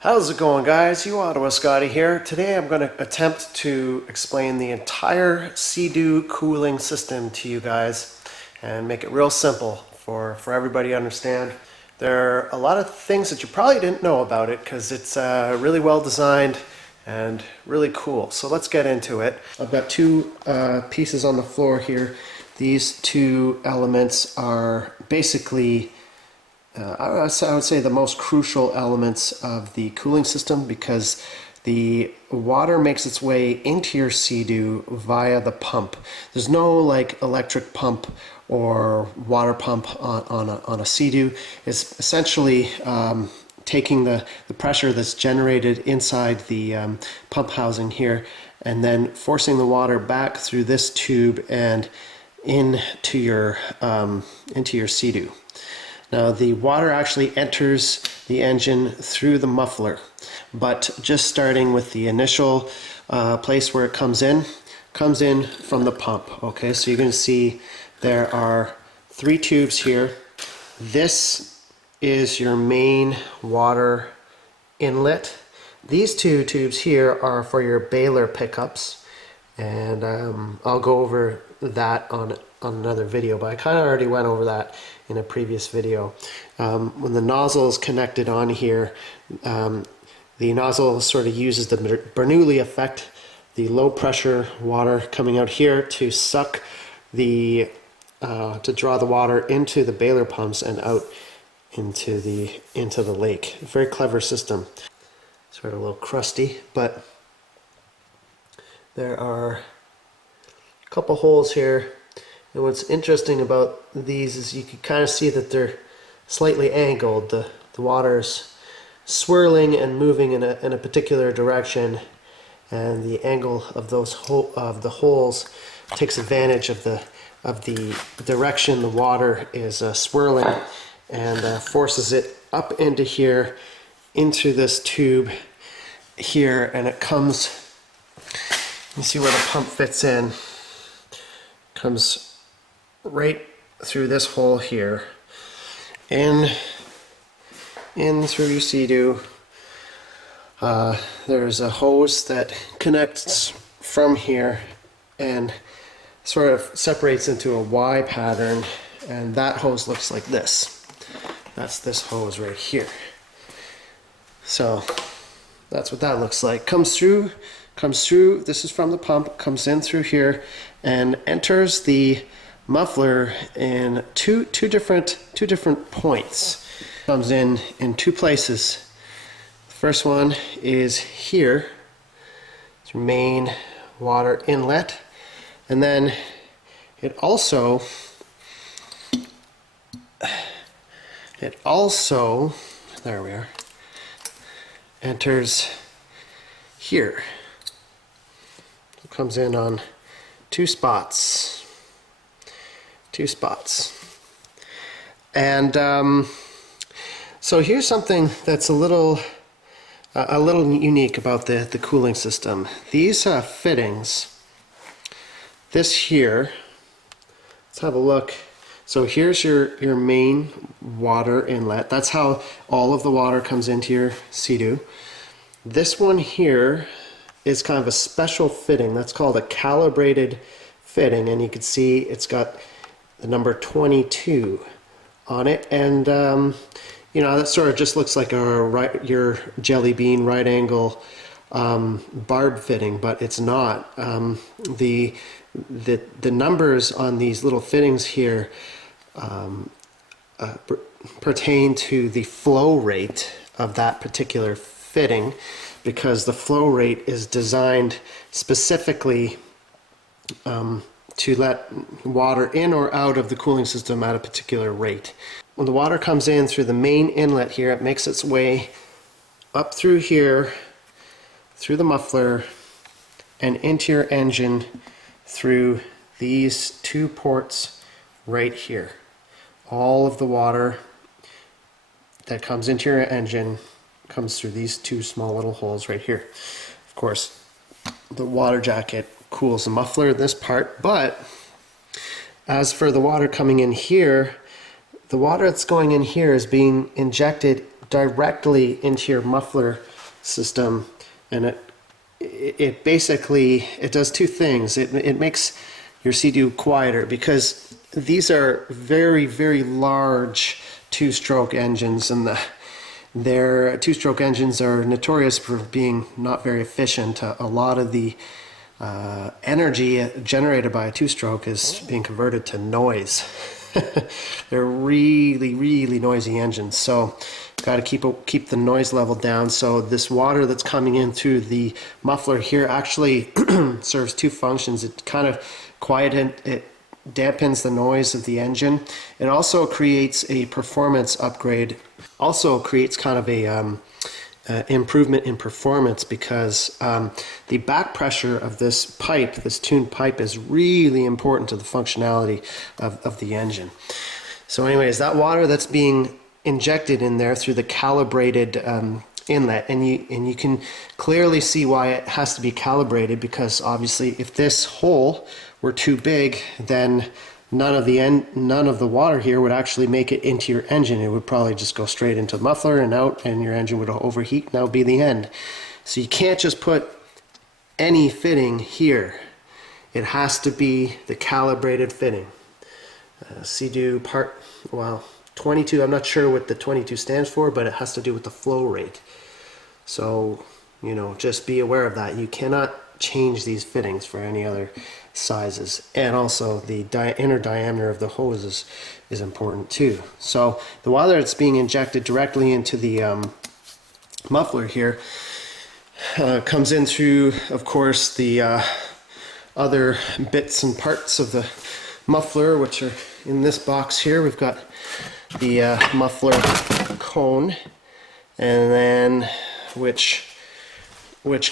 How's it going, guys? You Ottawa Scotty here. Today I'm going to attempt to explain the entire Sea-Doo cooling system to you guys and make it real simple for everybody to understand. There are a lot of things that you probably didn't know about it because it's really well designed and really cool. So let's get into it. I've got two pieces on the floor here. These two elements are basically I would say the most crucial elements of the cooling system, because the water makes its way into your Sea-Doo via the pump. There's no like electric pump or water pump on a Sea-Doo. It's essentially taking the pressure that's generated inside the pump housing here and then forcing the water back through this tube and into your Sea-Doo. Now the water actually enters the engine through the muffler, but just starting with the initial place where it comes in from the pump. Okay, so you're going to see there are three tubes here. This is your main water inlet. These two tubes here are for your baler pickups, and I'll go over that on another video, but I kind of already went over that in a previous video. When the nozzle is connected on here, the nozzle sort of uses the Bernoulli effect, the low pressure water coming out here to suck to draw the water into the baler pumps and out into the lake. Very clever system. Sort of a little crusty, but there are a couple holes here. And what's interesting about these is you can kind of see that they're slightly angled. The water's swirling and moving in a particular direction, and the angle of the holes takes advantage of the direction the water is swirling, and forces it up into here, into this tube here, and it comes. You see where the pump fits in. Comes right through this hole here, in through your Sea-Doo. There's a hose that connects from here and sort of separates into a Y pattern, and that hose looks like this. That's this hose right here. So that's what that looks like. Comes through, this is from the pump, comes in through here and enters the muffler in two different points. Comes in two places. The first one is here. It's your main water inlet, and then it also there we are, enters here. It comes in on two spots. And so here's something that's a little unique about the cooling system. These fittings, this here, let's have a look. So here's your main water inlet. That's how all of the water comes into your Sea-Doo. This one here is kind of a special fitting. That's called a calibrated fitting, and you can see it's got the number 22 on it, and you know, that sort of just looks like your jelly bean right angle barb fitting, but it's not. The numbers on these little fittings here pertain to the flow rate of that particular fitting, because the flow rate is designed specifically to let water in or out of the cooling system at a particular rate. When the water comes in through the main inlet here, it makes its way up through here, through the muffler, and into your engine through these two ports right here. All of the water that comes into your engine comes through these two small little holes right here. Of course, the water jacket cools the muffler, this part, but as for the water coming in here, the water that's going in here is being injected directly into your muffler system, and it basically, it does two things. It makes your Sea-Doo quieter, because these are very, very large two-stroke engines, and their two-stroke engines are notorious for being not very efficient. A lot of the energy generated by a two-stroke is being converted to noise. They're really, really noisy engines, so got to keep the noise level down. So this water that's coming in through the muffler here actually serves two functions. It kind of it dampens the noise of the engine. It also creates a performance upgrade. Also creates kind of a improvement in performance, because the back pressure of this pipe, this tuned pipe, is really important to the functionality of the engine. So anyways, that water that's being injected in there through the calibrated inlet, and you can clearly see why it has to be calibrated, because obviously if this hole were too big, then none of the water here would actually make it into your engine. It would probably just go straight into the muffler and out, and your engine would overheat, and that would be the end. So you can't just put any fitting here. It has to be the calibrated fitting. Sea-Doo part, well, 22, I'm not sure what the 22 stands for, but it has to do with the flow rate. So, you know, just be aware of that. You cannot change these fittings for any other sizes, and also the inner diameter of the hoses is important too. So the water that's being injected directly into the muffler here comes in through, of course, the other bits and parts of the muffler, which are in this box here. We've got the muffler cone, and then which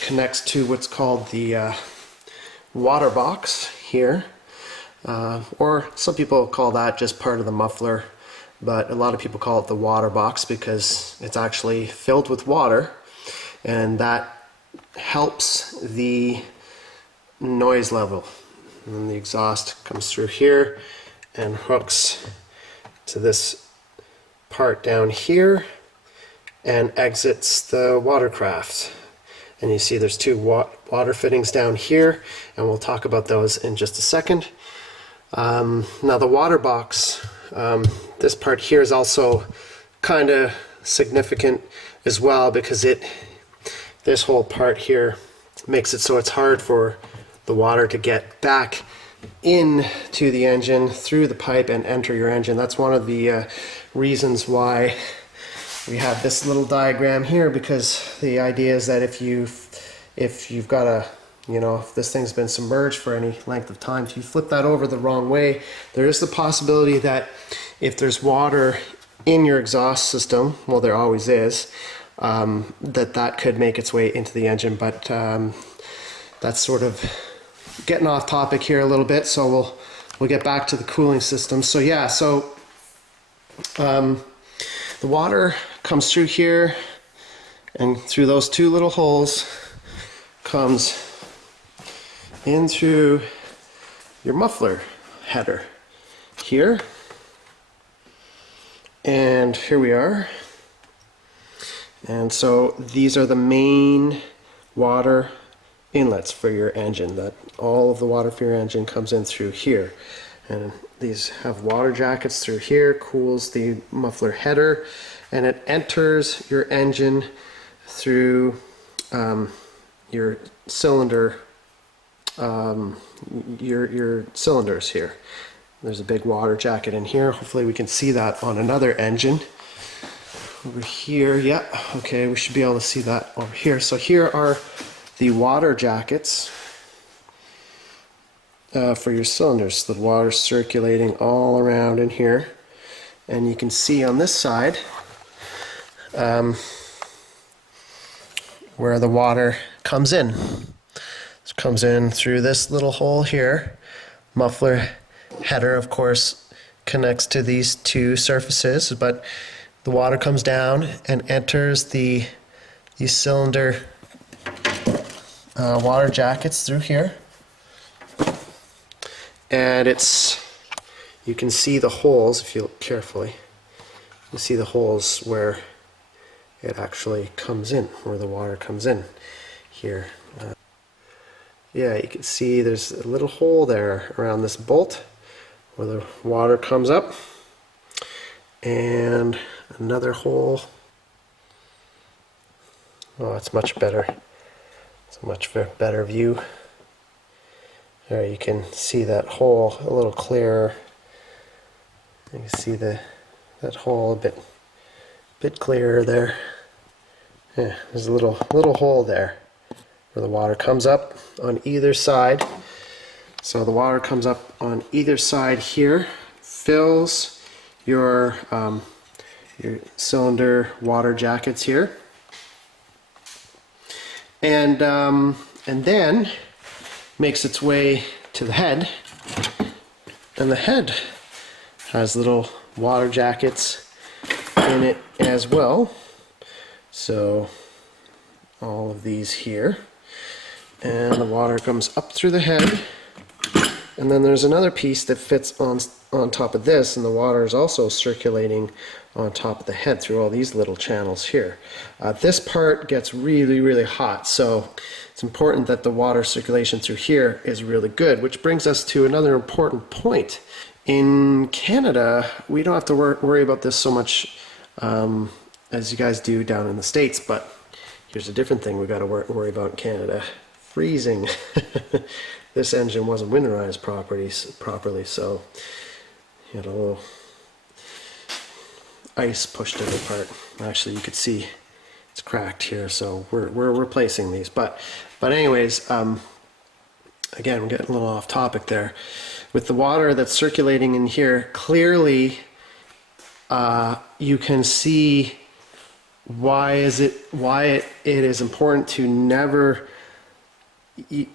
connects to what's called the water box here, or some people call that just part of the muffler, but a lot of people call it the water box because it's actually filled with water, and that helps the noise level. And the exhaust comes through here and hooks to this part down here and exits the watercraft. And you see there's two water fittings down here, and we'll talk about those in just a second. Now the water box, this part here is also kind of significant as well, because this whole part here makes it so it's hard for the water to get back into the engine through the pipe and enter your engine. That's one of the reasons why we have this little diagram here, because the idea is that if you've got a, you know, if this thing's been submerged for any length of time, if you flip that over the wrong way, there is the possibility that if there's water in your exhaust system, well, there always is, that could make its way into the engine. But that's sort of getting off topic here a little bit, so we'll get back to the cooling system. So yeah, so the water comes through here, and through those two little holes comes in through your muffler header here, and here we are. And so these are the main water inlets for your engine. That all of the water for your engine comes in through here, and these have water jackets through here, cools the muffler header, and it enters your engine through your cylinder, your cylinders here. There's a big water jacket in here. Hopefully we can see that on another engine. Over here, yeah, okay, we should be able to see that over here. So here are the water jackets for your cylinders. The water circulating all around in here, and you can see on this side where the water comes in. It comes in through this little hole here. Muffler header, of course, connects to these two surfaces, but the water comes down and enters the cylinder water jackets through here, and you can see the holes if you look carefully. You see the holes where it actually comes in, where the water comes in here. Yeah, you can see there's a little hole there around this bolt where the water comes up, and another hole. Oh, it's much better. It's a much better view. There you can see that hole a little clearer. You can see that hole a bit clearer there. Yeah, there's a little hole there where the water comes up on either side. So the water comes up on either side here, fills your cylinder water jackets here, and then makes its way to the head, and the head has little water jackets in it as well. So all of these here, and the water comes up through the head, and then there's another piece that fits on top of this, and the water is also circulating on top of the head through all these little channels here. This part gets really hot, so it's important that the water circulation through here is really good, which brings us to another important point. In Canada, we don't have to worry about this so much as you guys do down in the States, but here's a different thing we got to worry about in Canada: freezing. This engine wasn't winterized properly, so you had a little ice pushed it apart. Actually, you could see it's cracked here, so we're replacing these. But anyways, again, we're getting a little off topic there. With the water that's circulating in here, clearly you can see why it is important to never,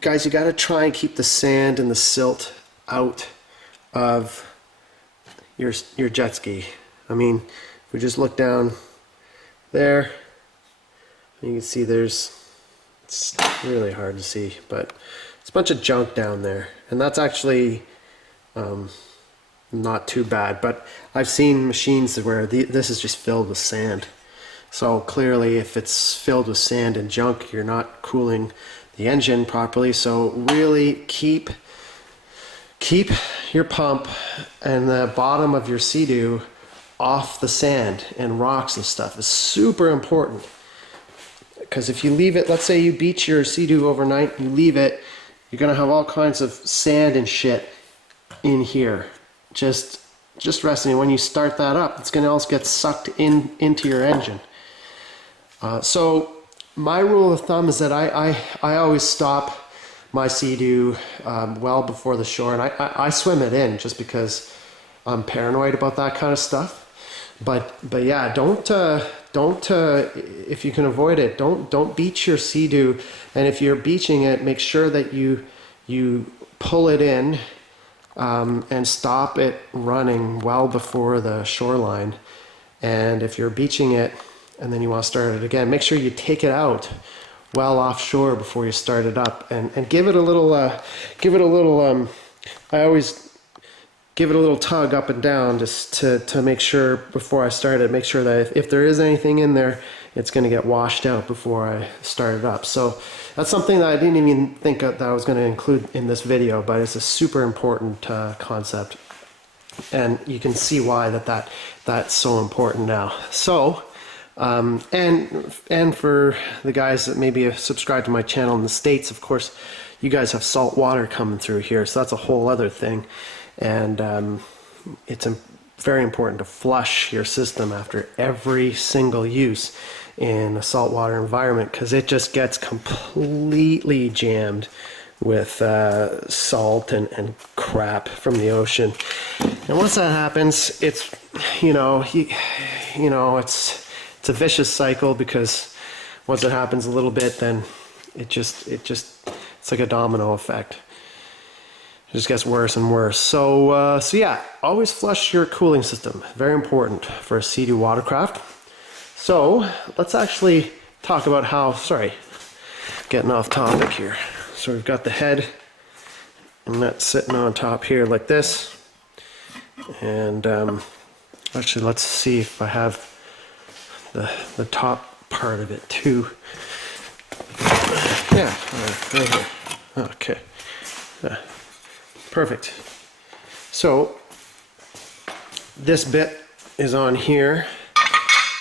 guys, you got to try and keep the sand and the silt out of your jet ski. I mean, if we just look down there, you can see it's really hard to see, but it's a bunch of junk down there, and that's actually not too bad. But I've seen machines where this is just filled with sand. So clearly, if it's filled with sand and junk, you're not cooling the engine properly. So really keep your pump and the bottom of your Sea-Doo off the sand and rocks and stuff. Is super important, because if you leave it, let's say you beach your Sea-Doo overnight, you leave it, you're gonna have all kinds of sand and shit in here just resting. When you start that up, it's gonna also get sucked into your engine. So my rule of thumb is that I always stop my Sea-Doo well before the shore, and I swim it in just because I'm paranoid about that kind of stuff. But yeah, don't if you can avoid it, don't beach your Sea-Doo. And if you're beaching it, make sure that you pull it in and stop it running well before the shoreline. And if you're beaching it and then you want to start it again, make sure you take it out well offshore before you start it up, and give it a little I always give it a little tug up and down just to make sure before I start it, make sure that if there is anything in there, it's going to get washed out before I start it up. So that's something that I didn't even think that I was going to include in this video, but it's a super important concept, and you can see why that's so important now. So and for the guys that maybe have subscribed to my channel in the States, of course, you guys have salt water coming through here, so that's a whole other thing. And it's very important to flush your system after every single use in a saltwater environment, because it just gets completely jammed with salt and crap from the ocean. And once that happens, it's it's a vicious cycle, because once it happens a little bit, then it's like a domino effect. It just gets worse and worse. So yeah, always flush your cooling system. Very important for a Sea-Doo watercraft. So let's actually talk about how, sorry, getting off topic here. So we've got the head, and that's sitting on top here like this. And actually, let's see if I have the top part of it too. Yeah, right here. Okay, perfect. So this bit is on here.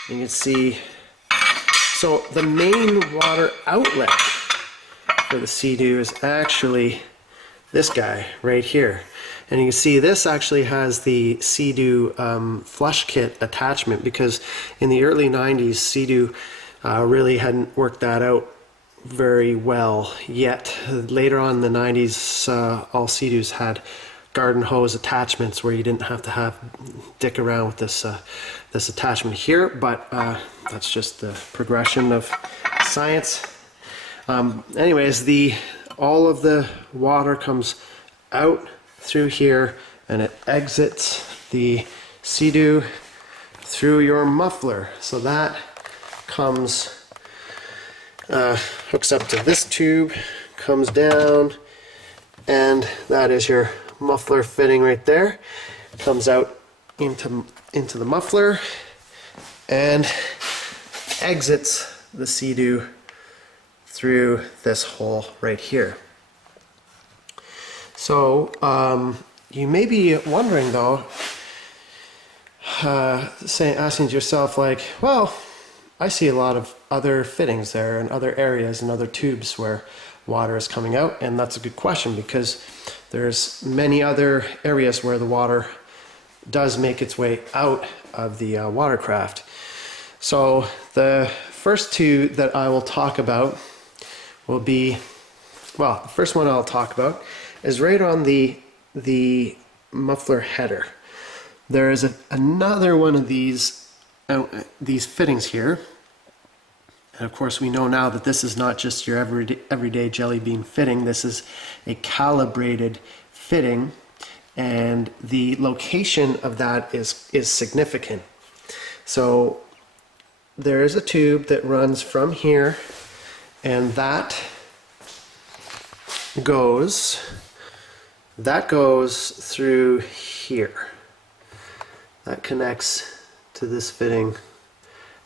You can see, so the main water outlet for the Sea-Doo is actually this guy right here. And you can see this actually has the Sea-Doo flush kit attachment, because in the early 90s Sea-Doo really hadn't worked that out very well yet. Later on in the 90s, all Sea-Doos had garden hose attachments where you didn't have to dick around with this this attachment here, but that's just the progression of science. Anyways, all of the water comes out through here and it exits the Sea-Doo through your muffler. So that comes, hooks up to this tube, comes down, and that is your muffler fitting right there. Comes out into the muffler and exits the Sea-Doo through this hole right here. So you may be wondering though, asking yourself like, well, I see a lot of other fittings there and other areas and other tubes where water is coming out, and that's a good question, because there's many other areas where the water does make its way out of the watercraft. So the first two that I will talk about will be, well, the first one I'll talk about is right on the muffler header. There is another one of these fittings here, and of course we know now that this is not just your everyday jelly bean fitting. This is a calibrated fitting, and the location of that is significant. So there is a tube that runs from here, and that goes through here. That connects to this fitting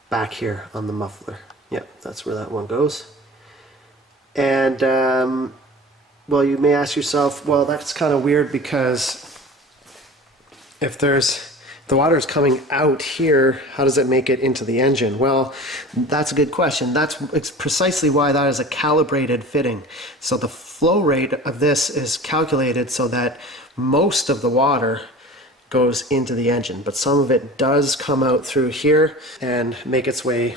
back here on the muffler. Yep, that's where that one goes. And well, you may ask yourself, well, that's kind of weird, because if the water is coming out here, how does it make it into the engine? Well, that's a good question. It's precisely why that is a calibrated fitting. So the flow rate of this is calculated so that most of the water goes into the engine, but some of it does come out through here and make its way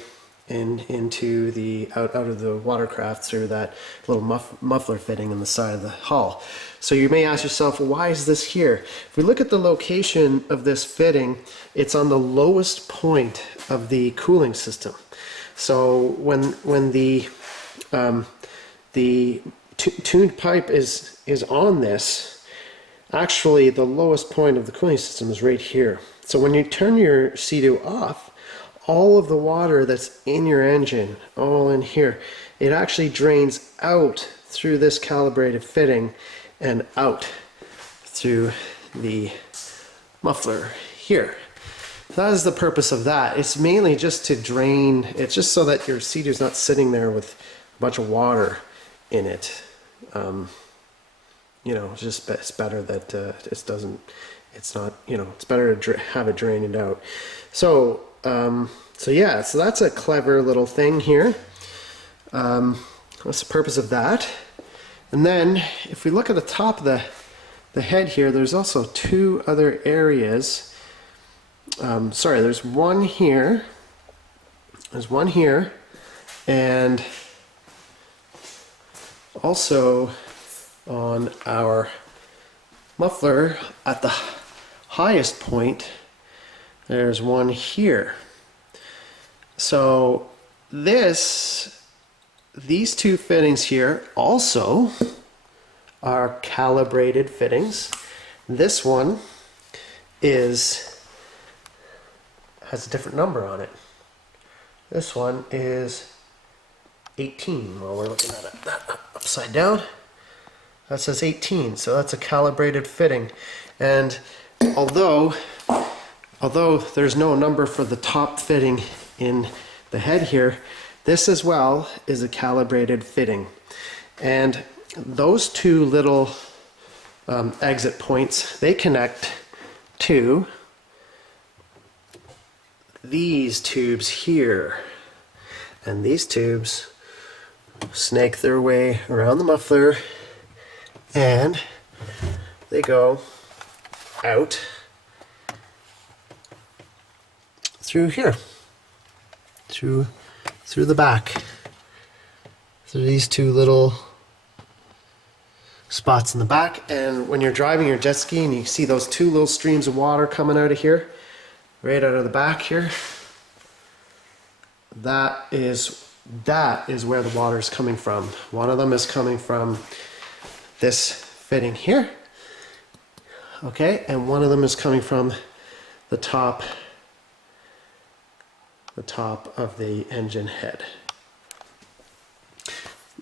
into the out of the watercraft through that little muffler fitting in the side of the hull. So you may ask yourself, well, why is this here? If we look at the location of this fitting, it's on the lowest point of the cooling system. So when the tuned pipe is on this, actually the lowest point of the cooling system is right here. So when you turn your Sea-Doo off, all of the water that's in your engine, all in here, it actually drains out through this calibrated fitting and out through the muffler here. That is the purpose of that. It's mainly just to drain. It's just so that your Sea-Doo is not sitting there with a bunch of water in it. You know, it's better that it's not, you know, it's better to have it drain it out. So yeah, so that's a clever little thing here. What's the purpose of that? And then if we look at the top of the head here, there's also two other areas. Sorry, there's one here. There's one here, and also on our muffler at the highest point, there's one here. So these two fittings here also are calibrated fittings. This one has a different number on it. This one is 18. Well, we're looking at that upside down. That says 18, so that's a calibrated fitting. And although there's no number for the top fitting in the head here, This as well is a calibrated fitting. And those two little exit points, they connect to these tubes here. And these tubes snake their way around the muffler and they go out through here, through the back, through these two little spots in the back. And when you're driving your jet ski and you see those two little streams of water coming out of here, right out of the back here, that is where the water is coming from. One of them is coming from this fitting here, okay, and one of them is coming from the top of the engine head.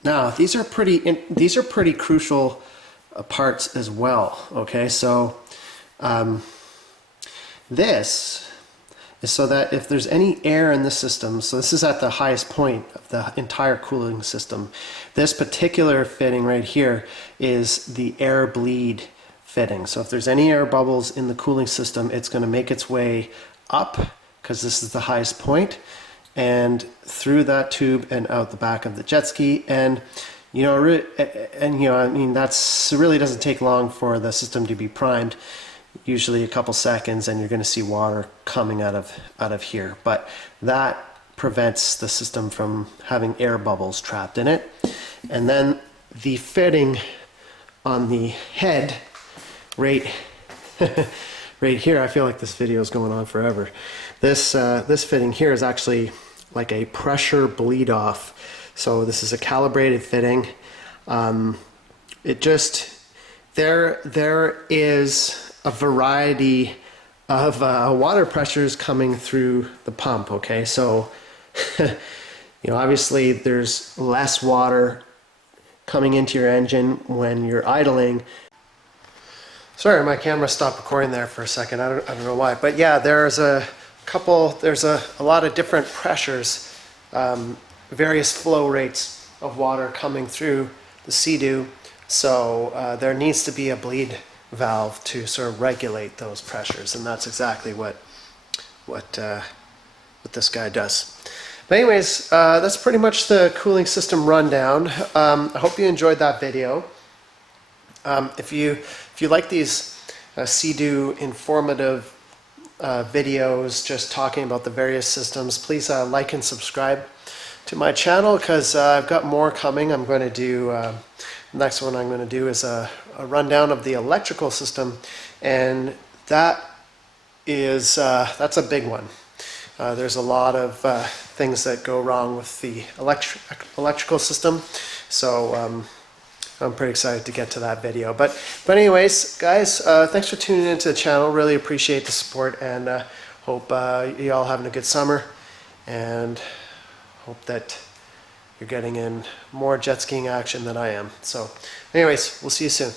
Now these are pretty crucial parts as well. Okay, so this is so that if there's any air in the system, so this is at the highest point of the entire cooling system, this particular fitting right here is the air bleed fitting. So if there's any air bubbles in the cooling system, it's going to make its way up, because this is the highest point, and through that tube and out the back of the jet ski. And I mean, that's really doesn't take long for the system to be primed. Usually a couple seconds, and you're going to see water coming out of here. But that prevents the system from having air bubbles trapped in it. And then the fitting on the head, right here. I feel like this video is going on forever. This fitting here is actually like a pressure bleed off. So this is a calibrated fitting. There is a variety of water pressures coming through the pump. Okay, so obviously there's less water coming into your engine when you're idling. Sorry, my camera stopped recording there for a second. I don't know why, but yeah, there's a lot of different pressures, various flow rates of water coming through the Sea-Doo. So there needs to be a bleed valve to sort of regulate those pressures, and that's exactly what this guy does. But anyways, that's pretty much the cooling system rundown. I hope you enjoyed that video. If you like these Sea-Doo informative videos just talking about the various systems, please like and subscribe to my channel, because I've got more coming. I'm going to do next one I'm going to do is a rundown of the electrical system, and that's a big one. There's a lot of things that go wrong with the electrical system, so I'm pretty excited to get to that video. But anyways, guys, thanks for tuning into the channel. Really appreciate the support, and hope you all having a good summer, and hope that you're getting in more jet skiing action than I am. So anyways, we'll see you soon.